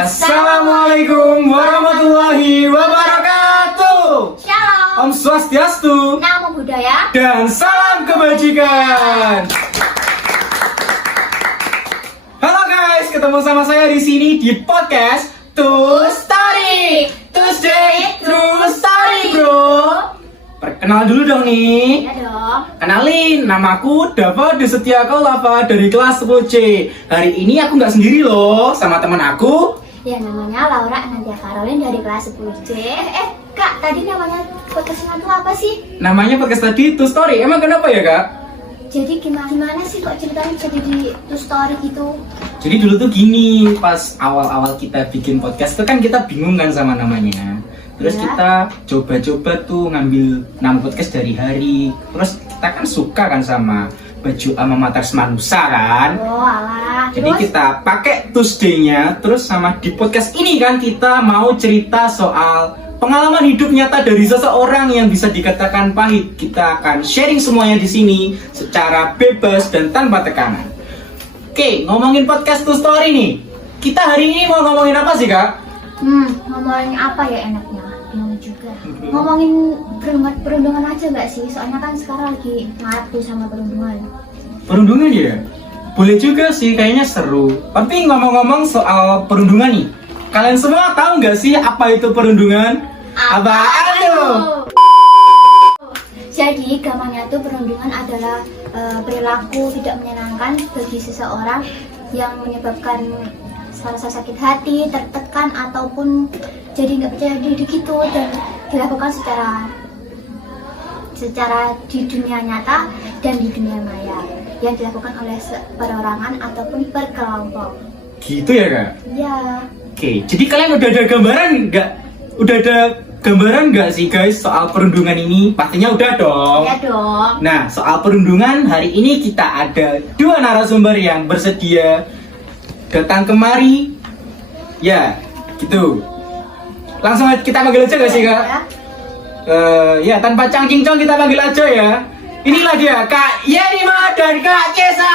Assalamualaikum warahmatullahi wabarakatuh. Shalom. Om Swastiastu. Namo Buddhaya. Dan salam kebajikan. Halo guys, ketemu sama saya di sini di podcast True Story. Tuesday True Story, bro. Perkenal dulu dong nih. Ya dong. Kenalin, namaku Dava Desetiaka Lava dari kelas 10C. Hari ini aku nggak sendiri loh, sama teman aku. Ya namanya Laura Nadia Caroline dari kelas 10C. Kak, tadi namanya podcastnya itu apa sih? Namanya podcast tadi True Story. Emang kenapa ya kak? Jadi gimana sih kok ceritanya jadi di True Story gitu? Jadi dulu tuh gini, pas awal-awal kita bikin podcast tuh kan kita bingung kan sama namanya. Terus Ya. kita coba-coba tuh ngambil nama podcast dari hari. Terus kita kan suka kan sama baju alma mater Semanusa kan. Oh alah. Jadi Terus? kita pakai Tuesday-nya. Terus sama di podcast ini kan kita mau cerita soal pengalaman hidup nyata dari seseorang yang bisa dikatakan pahit. Kita akan sharing semuanya di sini secara bebas dan tanpa tekanan. Oke, ngomongin podcast True Story nih. Kita hari ini mau ngomongin apa sih kak? Ngomongin apa ya enaknya? Bingung juga. Ngomongin perundungan aja nggak sih? Soalnya kan sekarang lagi ngatu sama perundungan. Perundungan ya? Boleh juga sih, kayaknya seru. Tapi ngomong-ngomong soal perundungan nih, kalian semua tahu nggak sih apa itu perundungan? Apaan tuh? Jadi gampangnya tuh perundungan adalah perilaku tidak menyenangkan bagi seseorang yang menyebabkan rasa sakit hati, tertekan ataupun jadi nggak percaya diri gitu, dan dilakukan secara di dunia nyata dan di dunia maya yang dilakukan oleh perorangan ataupun berkelompok. Gitu ya kak? Ya, Oke, jadi kalian udah ada gambaran nggak? Udah ada gambaran nggak sih guys soal perundungan ini? Pastinya udah dong. ya dong. Nah, soal perundungan hari ini kita ada dua narasumber yang bersedia datang kemari. Ya, gitu. Langsung aja kita panggil aja gak sih kak? Ya, tanpa cangcingcong kita panggil aja ya. Inilah dia Kak Yenima dan Kak Cesa.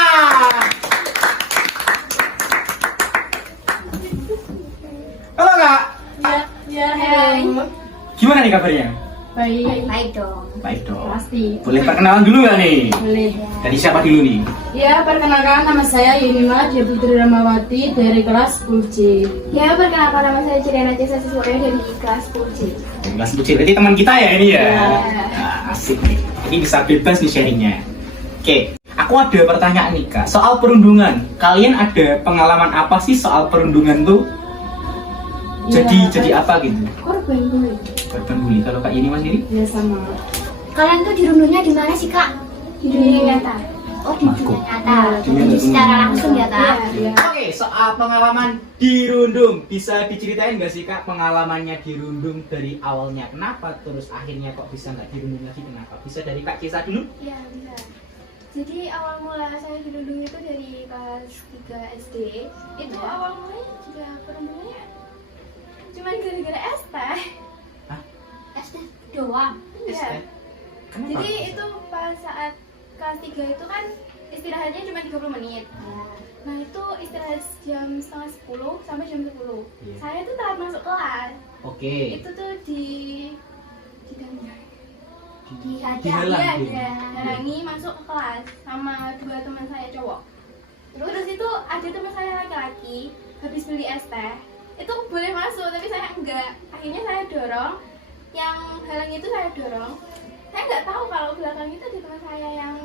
Halo Kak. Ya, Hai. halo. Gimana nih kabarnya? Baik, Baik dong. Baik dong. pasti. Boleh perkenalan dulu gak nih? Boleh. Dari siapa dulu nih? Ya, perkenalkan nama saya Yunima Dia Putri Ramawati dari kelas 10C. Ya, perkenalkan nama saya Ciriana Cesa Siswaya dari kelas 10C. Kelas kecil, berarti teman kita ya ini ya? Ya. Nah, asik nih. Ini bisa bebas nih sharingnya. Oke, aku ada pertanyaan nih Kak. Soal perundungan, kalian ada pengalaman apa sih soal perundungan tuh? Jadi apa gitu? Korban gue. Korban bully. Kalau Kak Yenima sendiri? Ya sama. Kalian tuh dirundungnya di mana sih, Kak? Di dunia nyata. Oh, di Masuk. dunia nyata. Dunia Jadi nyata. secara langsung ya, Kak? Iya. Oke, soal pengalaman dirundung, bisa diceritain nggak sih Kak pengalamannya dirundung dari awalnya kenapa, terus akhirnya kok bisa nggak dirundung lagi kenapa? Bisa dari Kak Cesa dulu? Iya, bisa. Jadi awal mula saya dirundung itu dari kelas 3 SD. Itu awal mulanya juga perundungannya cuma gara-gara es teh. Es teh doang. Iya. Kenapa? Jadi itu pas saat kelas 3 itu kan istirahatnya cuma 30 menit. Nah itu istirahat jam setengah 10 sampai jam 10. Iya. Saya tuh telat masuk kelas. Oke. Itu tuh Dihadang. dihalangi masuk ke kelas sama dua teman saya cowok. Terus itu ada teman saya laki-laki habis beli es teh, itu boleh masuk tapi saya enggak. Akhirnya saya dorong, yang halang itu saya dorong. Saya nggak tahu kalau belakang itu ada teman saya yang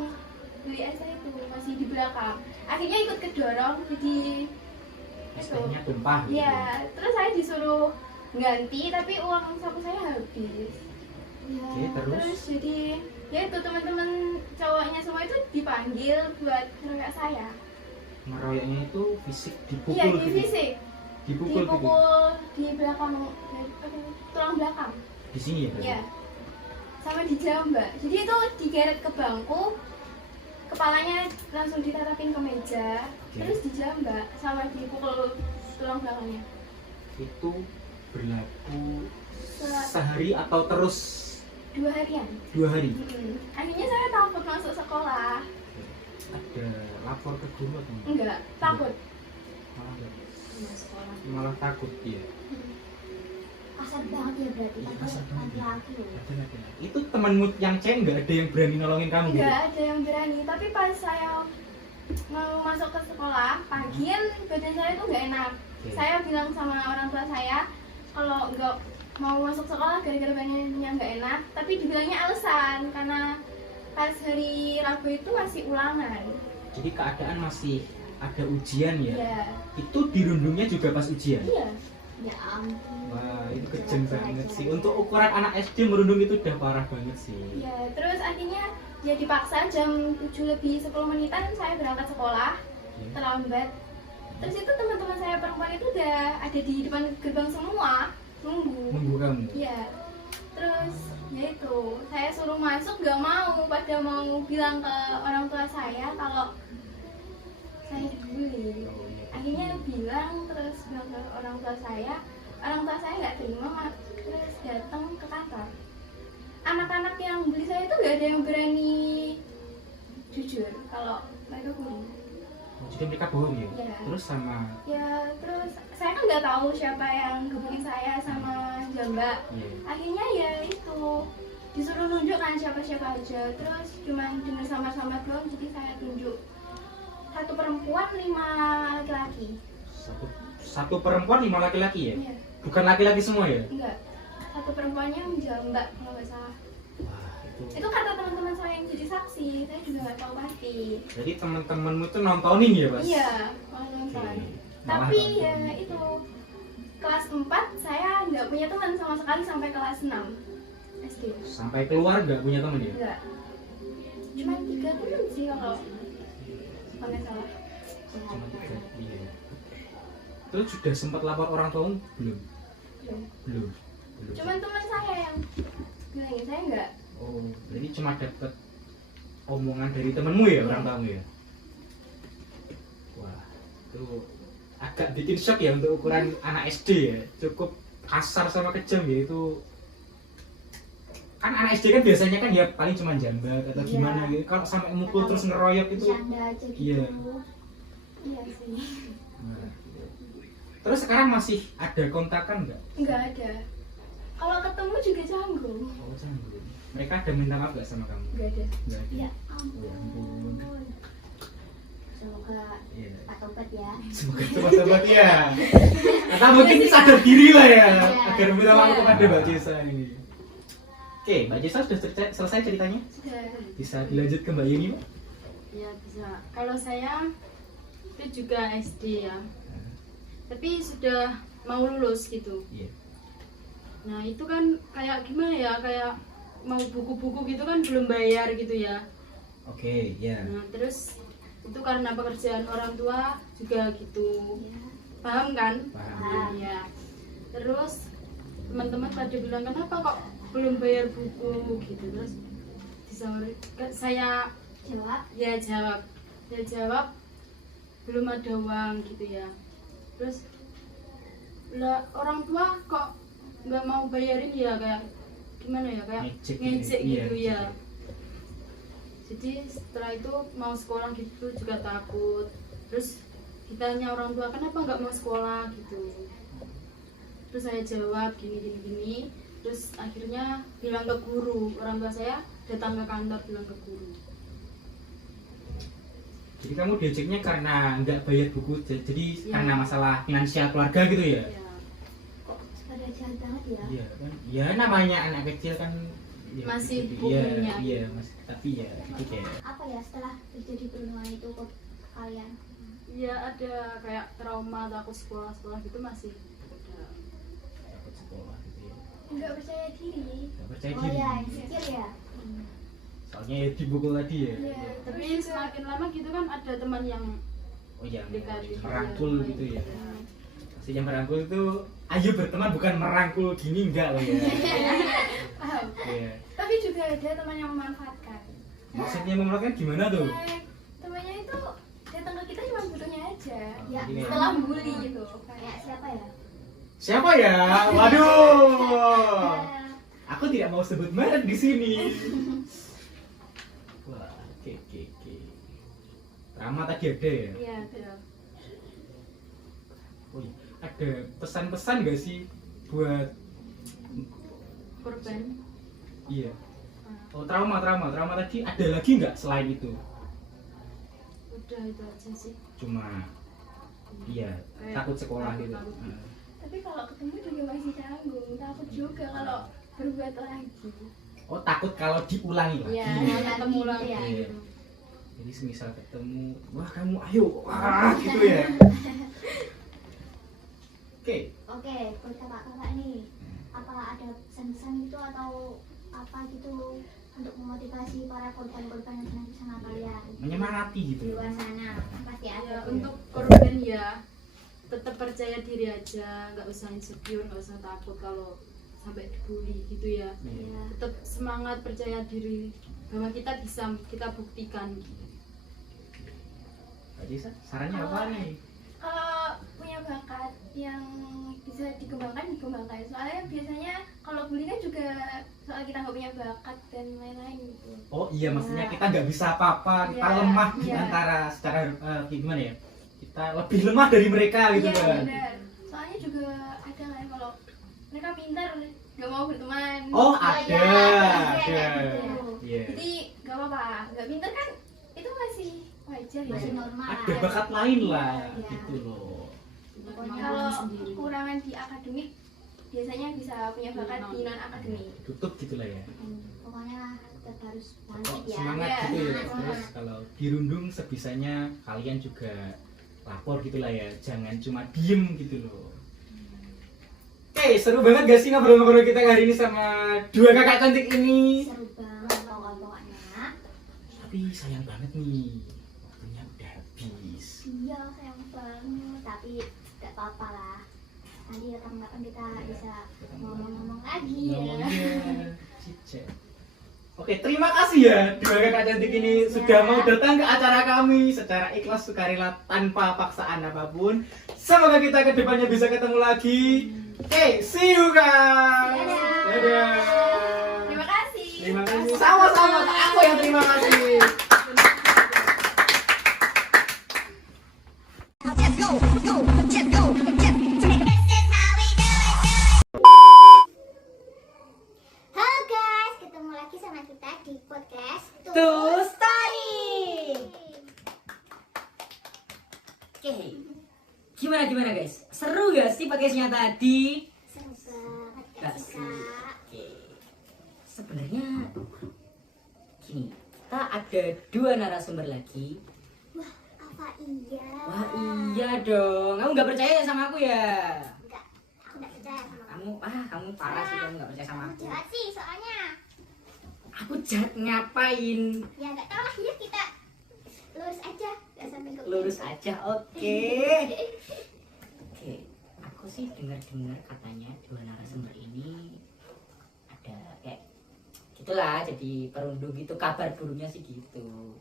beli es teh itu masih di belakang. Akhirnya ikut kedorong, jadi Es-tehnya tumpah. gitu. ya. Terus saya disuruh ganti tapi uang saku saya habis. Ya, Oke, terus? jadi ya itu teman-teman cowoknya semua itu dipanggil buat ngeroyok saya. Ngeroyoknya itu fisik dipukul Iya, di gitu. fisik. Dipukul gitu. Dipukul di belakang tulang belakang. Di sini ya berarti? Ya. Sama di jambak. Jadi itu digeret ke bangku, kepalanya langsung ditatapin ke meja, Oke. terus dijambak sama dipukul tulang belakangnya. Itu berlaku Se- sehari atau terus 2 harian. 2 hari? Akhirnya saya takut masuk sekolah. Ada lapor ke guru atau enggak? Enggak, takut. Sama sekolah. Malah takut dia. Kasar banget ya berarti, Iya, tapi kasar banget. laki-laki loh. Ada. Itu temanmu yang cewek nggak ada yang berani nolongin kamu gitu? Nggak ada yang berani, tapi pas saya mau masuk ke sekolah pagian badan saya tuh nggak enak. Oke. Saya bilang sama orang tua saya kalau nggak mau masuk sekolah gara-gara badannya nggak enak, tapi dibilangnya alasan karena pas hari Rabu itu masih ulangan. Jadi keadaan masih ada ujian ya? Iya. Itu dirundungnya juga pas ujian? Iya. Ya ampun. Wah, itu kejam banget sih. Untuk ukuran anak SD merundung itu udah parah banget sih. Ya, terus akhirnya ya dipaksa jam 7 lebih 10 menitan saya berangkat sekolah, terlambat. Terus itu teman-teman saya perempuan itu udah ada di depan gerbang semua, nunggu. Nunggu kamu? Iya. Terus ya itu, saya suruh masuk gak mau, pada mau bilang ke orang tua saya kalau saya dibully. Akhirnya bilang terus bilang ke orang tua saya nggak terima, terus datang ke kantor. Anak-anak yang bully saya itu nggak ada yang berani jujur kalau mereka bully. Jadi mereka bohong ya? Iya. Terus sama Ya terus saya kan nggak tahu siapa yang gebukin saya sama Jamba. iya. Akhirnya ya itu disuruh nunjuk kan siapa-siapa aja, terus cuman dengar samar-samar doang, jadi saya tunjuk 1 perempuan 5 laki-laki. Satu perempuan 5 laki-laki ya? Iya. Bukan laki-laki semua ya? Enggak, 1 perempuannya Jamba kalau nggak salah. Wah, Itu kata teman-teman saya yang jadi saksi, saya juga nggak tahu pasti. jadi teman-temanmu tuh nontonin ya, Mas? Iya, malah nonton. Oke. Tapi Malah ya nonton. itu kelas 4 saya nggak punya teman sama sekali sampai kelas 6 SD. Sampai keluar nggak punya teman ya? Enggak. Cuma 3 teman sih kalau nggak salah. Cuma 3. Iya. Terus sudah sempat lapor orang tua belum? Belum. Belum. Belum. Cuman teman saya yang bilangin, saya enggak. Oh, berarti cuma dapat omongan dari temenmu ya, orang tamu ya? Wah, itu agak bikin shock ya untuk ukuran anak SD ya. Cukup kasar sama kejam ya itu. Kan anak SD kan biasanya kan ya paling cuma jambat atau Iya. gimana gitu. Kalau sampai mukul terus ngeroyok itu. Bercanda aja gitu. Iya. Iya sih. Nah, terus sekarang masih ada kontakan nggak? Enggak ada. Kalau ketemu juga canggung. Oh, canggung. Mereka ada minta maaf nggak sama kamu? Enggak ada. Nggak ada. Ya Oh, ya ampun. ampun. Semoga Iya. Pak Tobat ya. Semoga sobat-sobat ya. Atau mungkin sadar diri lah ya, Iya. agar minta maaf Iya. kepada Mbak Jesa ini. Oke, Mbak Jesa sudah selesai ceritanya? Sudah. Bisa dilanjut ke Mbak Yuni, Mbak? Ya bisa. Kalau saya itu juga SD ya. Tapi sudah mau lulus gitu. Iya. Nah itu kan kayak gimana ya, kayak mau buku-buku gitu kan belum bayar gitu ya. Oke, ya. Nah terus itu karena pekerjaan orang tua juga gitu. Paham kan? Paham. Ya. Terus teman-teman pada bilang kenapa kok belum bayar buku gitu. Terus saya Jawab. jawab belum ada uang gitu ya. Terus lah orang tua kok nggak mau bayarin ya, kayak gimana ya, kayak Ngejek ngejek gitu. gitu Iya, ya. Jadi setelah itu mau sekolah gitu juga takut. Terus ditanya orang tua kenapa nggak mau sekolah gitu. Terus saya jawab gini. Terus akhirnya bilang ke guru, orang tua saya datang ke kantor bilang ke guru. Jadi kamu diejeknya karena nggak bayar buku, jadi Iya. karena masalah finansial keluarga gitu ya? Ya, Kok pada jahat banget ya? Iya kan? Ya namanya anak kecil kan. Ya, Masih gitu. Iya, hukumnya. iya, masih. Tapi ya itu kayak. Apa ya setelah terjadi perundungan itu ke kalian? ya ada kayak trauma takut sekolah gitu masih ada. Dapat sekolah gitu ya. Enggak percaya diri. Nggak percaya Oh diri. ya, insecure ya. Soalnya ya dibukul tadi ya. Iya. Tapi semakin lama gitu kan ada teman yang Oh yang dekat merangkul gitu ya. Ya. Pasti yang merangkul itu ayo berteman, bukan merangkul gini enggak loh ya. Paham. Iya. Tapi juga ada teman yang memanfaatkan. Maksudnya memanfaatkan gimana tuh? Kayak temannya itu datang ke kita cuma butuhnya aja. Ya, Jadi kayak- Setelah bully gitu. Kayak siapa ya? Siapa ya? Waduh. Aku tidak mau sebut merek di sini. Wah, oke. Trauma tadi ada ya? Iya ada. Oh iya, ada pesan-pesan gak sih buat korban. iya? Oh trauma tadi ada lagi nggak selain itu? Udah itu aja sih. Cuma iya Kayak takut sekolah gitu. takut. Tapi kalau ketemu juga masih canggung, takut juga kalau berbuat lagi. Oh takut kalau diulangi lagi. Iya, ketemu lagi Iya. gitu. Jadi semisal ketemu, wah kamu ayo, wah gitu ya. Oke, Oke, buat kakak-kakak nih, apa ada pesan-pesan gitu atau apa gitu untuk memotivasi para korban-korban yang sedang bersama kalian menyemangati di gitu. luar sana? Pasti ada. Ya, untuk korban ya tetap percaya diri aja, nggak usah insecure, nggak usah takut kalau sampai dibully gitu ya. Iya. Tetap semangat, percaya diri bahwa kita bisa, kita buktikan. Tadi sarannya apa nih? Kalau punya bakat yang bisa dikembangkan. Soalnya biasanya kalau bully kan juga soal kita nggak punya bakat dan lain-lain gitu. Oh iya, maksudnya kita nggak bisa apa-apa, kita Iya, lemah di iya. antara secara gimana ya? Kita lebih lemah dari mereka gitu Iya kan? benar. Soalnya juga ada kan kalau mereka pintar nggak mau berteman. Oh Oh, ada, iya, ada. gitu. Iya. Jadi nggak apa-apa. Nggak pintar kan itu masih wajar ya. Masih normal Ada lah. bakat lain lah, Iya. gitu loh. Pokoknya Kalau sendiri. kekurangan di akademik biasanya bisa punya bakat di non akademik. Tutup gitulah ya. Pokoknya tetap harus Oh, bangkit ya. semangat Iya, gitu ya. semangat. Terus kalau dirundung sebisanya kalian juga lapor gitulah ya. Jangan cuma diem gitu loh. Oke, seru banget gak sih ngobrol-ngobrol kita hari ini sama dua kakak cantik ini? Seru banget pokoknya. Tapi sayang banget nih, waktunya udah habis. Iya, sayang banget. Tapi gak apa-apa lah. Nanti kapan-kapan kita bisa ngomong-ngomong lagi ya. Ngomongnya cicet. Oke, terima kasih ya dua kakak cantik ini sudah mau datang ke acara kami secara ikhlas sukarela tanpa paksaan apapun. Semoga kita ke depannya bisa ketemu lagi. Oke, see you guys. Dadah. Dadah. Terima kasih. Terima kasih. Sama-sama. Aku yang terima kasih. Halo guys, ketemu lagi sama kita di podcast Tuh Story. Oke, gimana guys? Seru gak sih podcastnya tadi? Seru banget Gak gak sih. sih kak? Oke, sebenarnya gini, kita ada dua narasumber lagi. Wah, apa iya? Wah iya dong, kamu nggak percaya ya sama aku ya? Enggak, aku gak percaya sama kamu. Kamu parah sih, kamu nggak percaya sama Kamu aku. jahat sih soalnya. Aku jahat ngapain? Ya gak tau lah, ya kita lurus aja, gak sampai ke Lurus aja, oke. Oke, aku sih dengar-dengar katanya dua narasumber ini ada kayak gitulah, jadi perundung gitu, kabar burungnya sih gitu.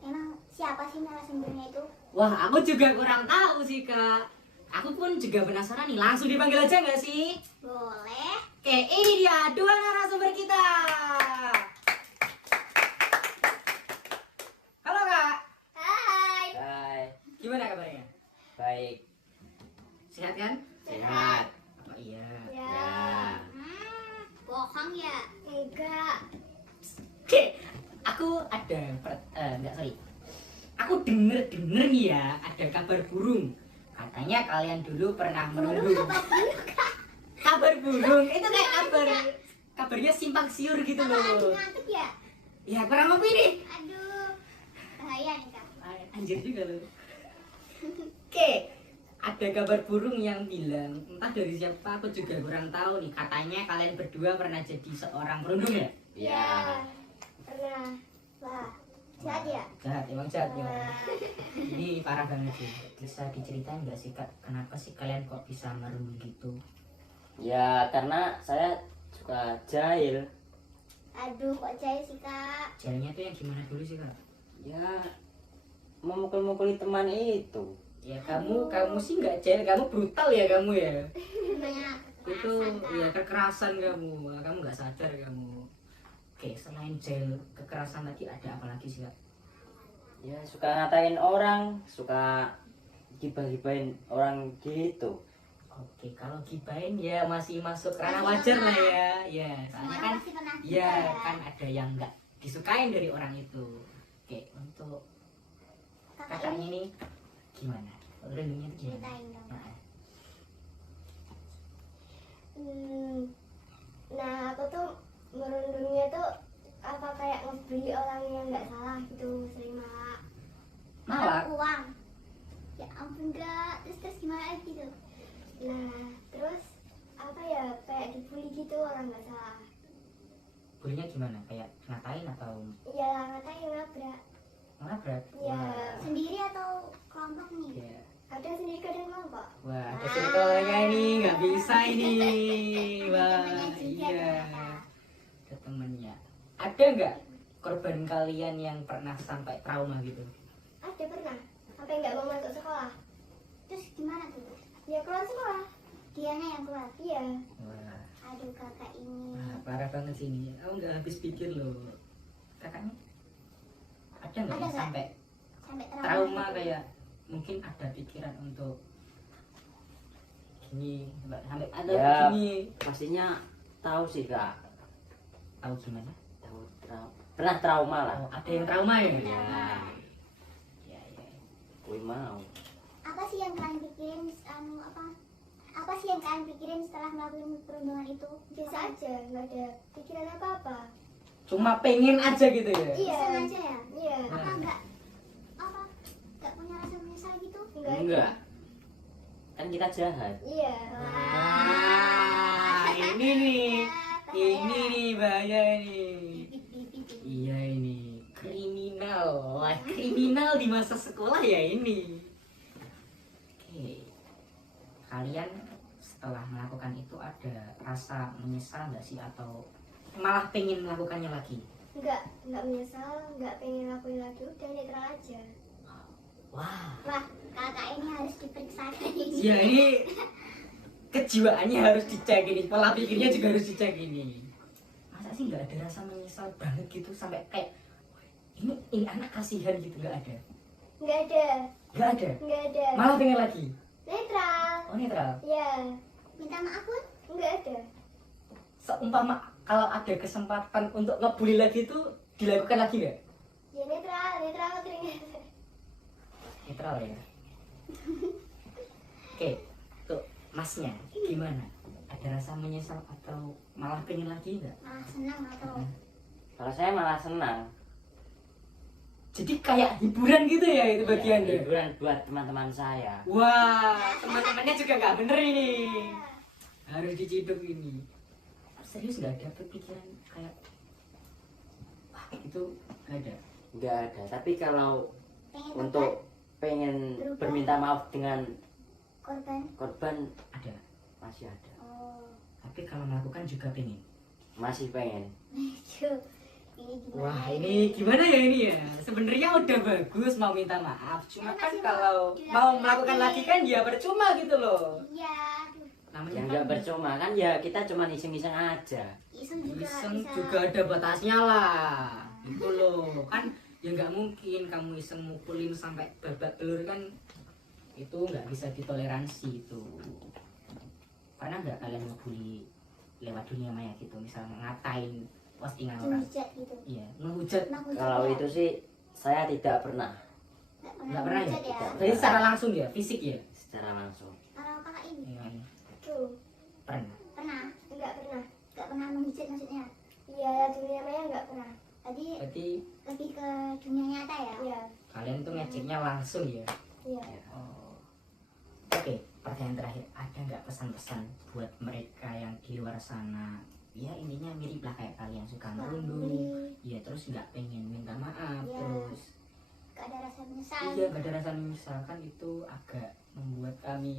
Emang siapa sih narasumbernya itu? Wah, aku juga kurang tahu sih kak. Aku pun juga penasaran nih, langsung dipanggil aja nggak sih? Boleh. Oke, ini dia dua narasumber kita. Halo kak. Hai. Hai. Gimana kabarnya? Baik, Sehat kan? Sehat. Oh iya. Ya. Bohong ya? Enggak. Oke, aku ada enggak, sorry. Aku denger nih ya, ada kabar burung. Katanya kalian dulu pernah merundung. Kabar burung itu kayak kabarnya simpang siur gitu Apa lagi loh. ngantuk ya? Ya kurang lebih nih. Aduh. Bahaya nih kak. Anjir juga loh. Oke, ada kabar burung yang bilang, entah dari siapa aku juga kurang tahu nih. Katanya kalian berdua pernah jadi seorang perundung ya? ya. Pernah. Wah. Jahat ya? Jahat, emang jahat ya. Ini parah banget sih. Bisa diceritain nggak sih kak, kenapa sih kalian kok bisa merundung gitu? Ya karena saya suka jahil. Aduh, kok jahil sih kak? Jalannya tuh yang gimana dulu sih kak? Ya memukul-mukuli teman itu. Ya kamu sih nggak jahil, kamu brutal ya kamu ya. Namanya Itu kekerasan, Kak. ya kekerasan kamu nggak sadar kamu. Oke, selain jahil kekerasan tadi ada apa lagi sih kak? Ya suka ngatain orang, suka gibah-gibahin orang gitu. Oke, kalau gibahin ya masih masuk ranah wajar lah ya. Ya, soalnya kan Pasti pernah gitu ya kan ada yang nggak disukain dari orang itu. Oke, untuk Kakak kakaknya ini ini gimana? Rendungnya itu gimana? ceritain dong. Nah, Nah, aku tuh merundungnya tuh apa kayak ngebeli orang yang nggak salah gitu, sering malah uang. Ya ampun enggak, terus gimana gitu. Nah, terus apa ya kayak dibully gitu orang nggak salah. bulinya gimana? Kayak ngatain atau Ya ngatain nabrak. nabrak? Ya Wah. sendiri atau kelompok nih? Ya. Kadang sendiri kadang kelompok. Wah, ada circle-nya nih, nggak bisa ini. Wah, temennya juga iya. ternyata. Ada temennya. Ada nggak korban kalian yang pernah sampai trauma gitu? Ada pernah sampai nggak mau masuk sekolah. Terus gimana tuh? Ya keluar sekolah. Dianya yang keluar. Iya. Wah, Aduh kakak ini. parah banget sih ini. Aku nggak habis pikir loh. Kakaknya ada nggak Ada yang nggak? sampai Sampai trauma gitu. kayak mungkin ada pikiran untuk gini, sampai ada Ya. gini. Pastinya tahu sih kak. Tahu gimana? Tahu pernah trauma lah. Oh, ada yang trauma ya? Trauma. Ya, ya. Gue mau. Apa sih yang kalian pikirin apa sih yang kalian pikirin setelah melakukan perundungan itu? Biasa aja, nggak ada pikiran apa-apa. Cuma pengen aja gitu ya? Iya. Sengaja ya? Iya. Nah. Apa nggak punya rasa menyesal gitu? Enggak. Kan kita jahat. Iya. Wah, ini nih, ini nih bahaya nih. Iya ini kriminal, wah kriminal di masa sekolah ya ini. Oke, kalian setelah melakukan itu ada rasa menyesal nggak sih atau malah pengen melakukannya lagi? Nggak menyesal, nggak pengen lakuin lagi, udah netral aja. Wah, Wah, kakak ini harus diperiksakan ini. ya ini kejiwaannya harus dicek ini, pola pikirnya juga harus dicek ini. Masa sih nggak ada rasa menyesal banget gitu sampai kayak ini anak kasihan gitu, nggak ada? Nggak ada, Nggak ada. nggak ada. Malah pengen lagi. Netral. Oh netral. Iya. Minta maaf pun nggak ada. Seumpama kalau ada kesempatan untuk ngebully lagi itu dilakukan lagi nggak? Ya netral teringat. Netral ya. Oke, tuh masnya gimana? Ada rasa menyesal atau malah pengen lagi nggak? Malah senang atau Kalau saya malah senang. Jadi kayak hiburan gitu ya itu bagian Ya, ya? hiburan buat teman-teman saya. Wah, teman-temannya juga nggak bener ini. Harus diciduk ini. Serius nggak ada pikiran kayak wah itu nggak ada. Enggak ada. Tapi kalau pengen untuk pengen Berubah. berminta maaf dengan korban. korban Ada. masih ada. Oh, Tapi kalau melakukan juga pengen. Masih pengen. lucu. Ini gimana? Wah ini gimana ya ini ya? Sebenarnya udah bagus mau minta maaf, cuma kan Masih kalau mau mau dilakukan melakukan lagi kan ya percuma gitu loh. Iya, aduh. Namanya Yang kan enggak percuma kan ya kita cuma iseng-iseng aja. Iseng juga iseng bisa. juga ada batasnya lah. Itu loh kan ya nggak mungkin kamu iseng mukulin sampai babak belur kan itu nggak bisa ditoleransi itu. Pernah nggak kalian ngebully lewat dunia maya gitu, misalnya ngatain postingan orang? Hujat gitu. Iya, ngehujat. Pernah hujat Kalau ya? itu sih saya tidak pernah Nggak pernah ya? hujat ya? Jadi secara langsung ya, fisik ya? secara langsung. Kalau kakak ini Iya, iya. tuh Pernah. pernah? Nggak pernah menghujat maksudnya? Iya, dunia maya nggak pernah. Tadi Berarti lebih ke dunia nyata ya? Iya. kalian tuh ngeceknya langsung ya? Iya. Oh. Oke, pertanyaan terakhir, ada nggak pesan-pesan buat mereka yang di luar sana? Ya intinya mirip lah kayak kalian suka merundung, ya terus nggak pengen minta maaf, Iya. terus Gak ada rasa menyesal. iya nggak ada rasa menyesal kan itu agak membuat kami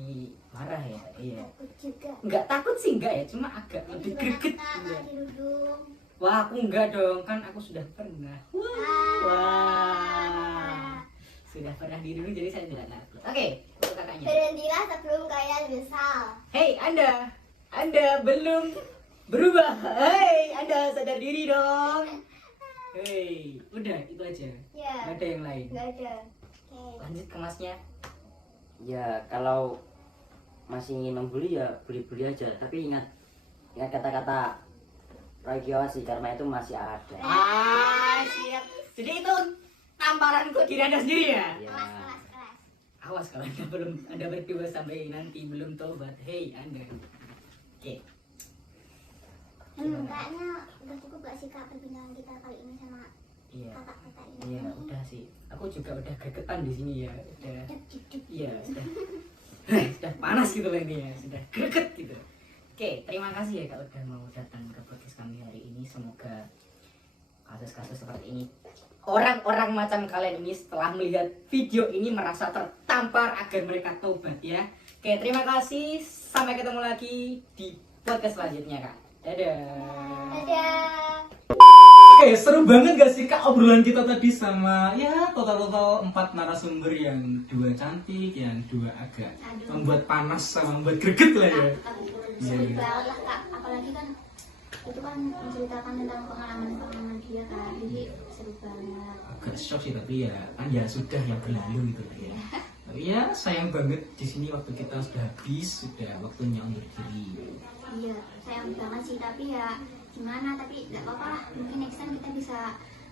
marah ya, iya. Takut juga. Nggak takut sih nggak ya, cuma agak Tapi lebih juga greget. nakal, Iya. dirudung. Wah aku enggak dong, kan aku sudah pernah. Wah, sudah pernah dirundung jadi saya tidak takut. Oke, untuk kakaknya. Berhentilah sebelum kalian menyesal. Hei Anda belum berubah. Hei, Anda sadar diri dong. Hei, udah itu aja. Ya. Nggak ada yang lain. Nggak ada. Oke. Lanjut ke masnya. Ya kalau masih ingin membuli ya bully-bully aja, tapi ingat kata-kata Roy Kiyoshi karena itu masih ada. Siap. Jadi itu tamparan untuk diri Anda sendiri ya? Ya. Awas kalau Anda berdua sampai nanti belum tobat. Hei Anda. Oke. Kayaknya udah cukup gak sih Kak perbincangan kita kali ini sama Iya. kakak-kakak ini? Iya, udah sih. Aku juga udah gregetan di sini ya. Udah. Iya, sudah panas gitu loh ini ya. Sudah greget gitu. Oke, terima kasih ya Kak udah mau datang ke podcast kami hari ini. Semoga kasus-kasus seperti ini orang-orang macam kalian ini setelah melihat video ini merasa tertampar agar mereka tobat ya. Oke, terima kasih. Sampai ketemu lagi di podcast selanjutnya Kak. Dadah. Dadah. Oke, seru banget gak sih Kak obrolan kita tadi sama ya total 4 narasumber, yang 2 cantik, yang 2 agak membuat panas sama membuat greget lah ya. Seru banget lah Kak, apalagi kan itu kan menceritakan tentang pengalaman dia kan, jadi seru banget. Agak shock sih, tapi ya kan ya sudah yang berlalu gitu lah ya. Tapi ya sayang banget di sini waktu kita sudah habis, sudah waktunya undur diri. Iya, sayang banget sih, tapi ya gimana, tapi nggak apa-apa lah, mungkin next time kita bisa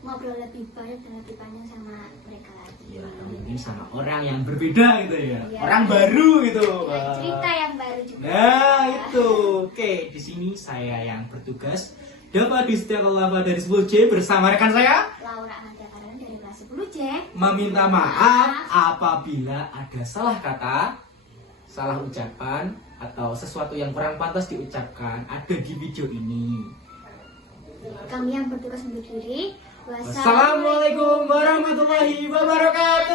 ngobrol lebih banyak dan lebih panjang sama mereka lagi. Ya mungkin sama orang yang berbeda gitu ya, Iya. orang baru gitu. Ya, cerita yang baru juga. Nah itu, oke, di sini saya yang bertugas dapat Istiqlal dari 10C bersama rekan saya Laura Ahmad Karan dari kelas 10C. meminta maaf apabila ada salah kata, salah ucapan, atau sesuatu yang kurang pantas diucapkan ada di video ini. Kami yang bertugas undur diri. Wassalamualaikum warahmatullahi wabarakatuh.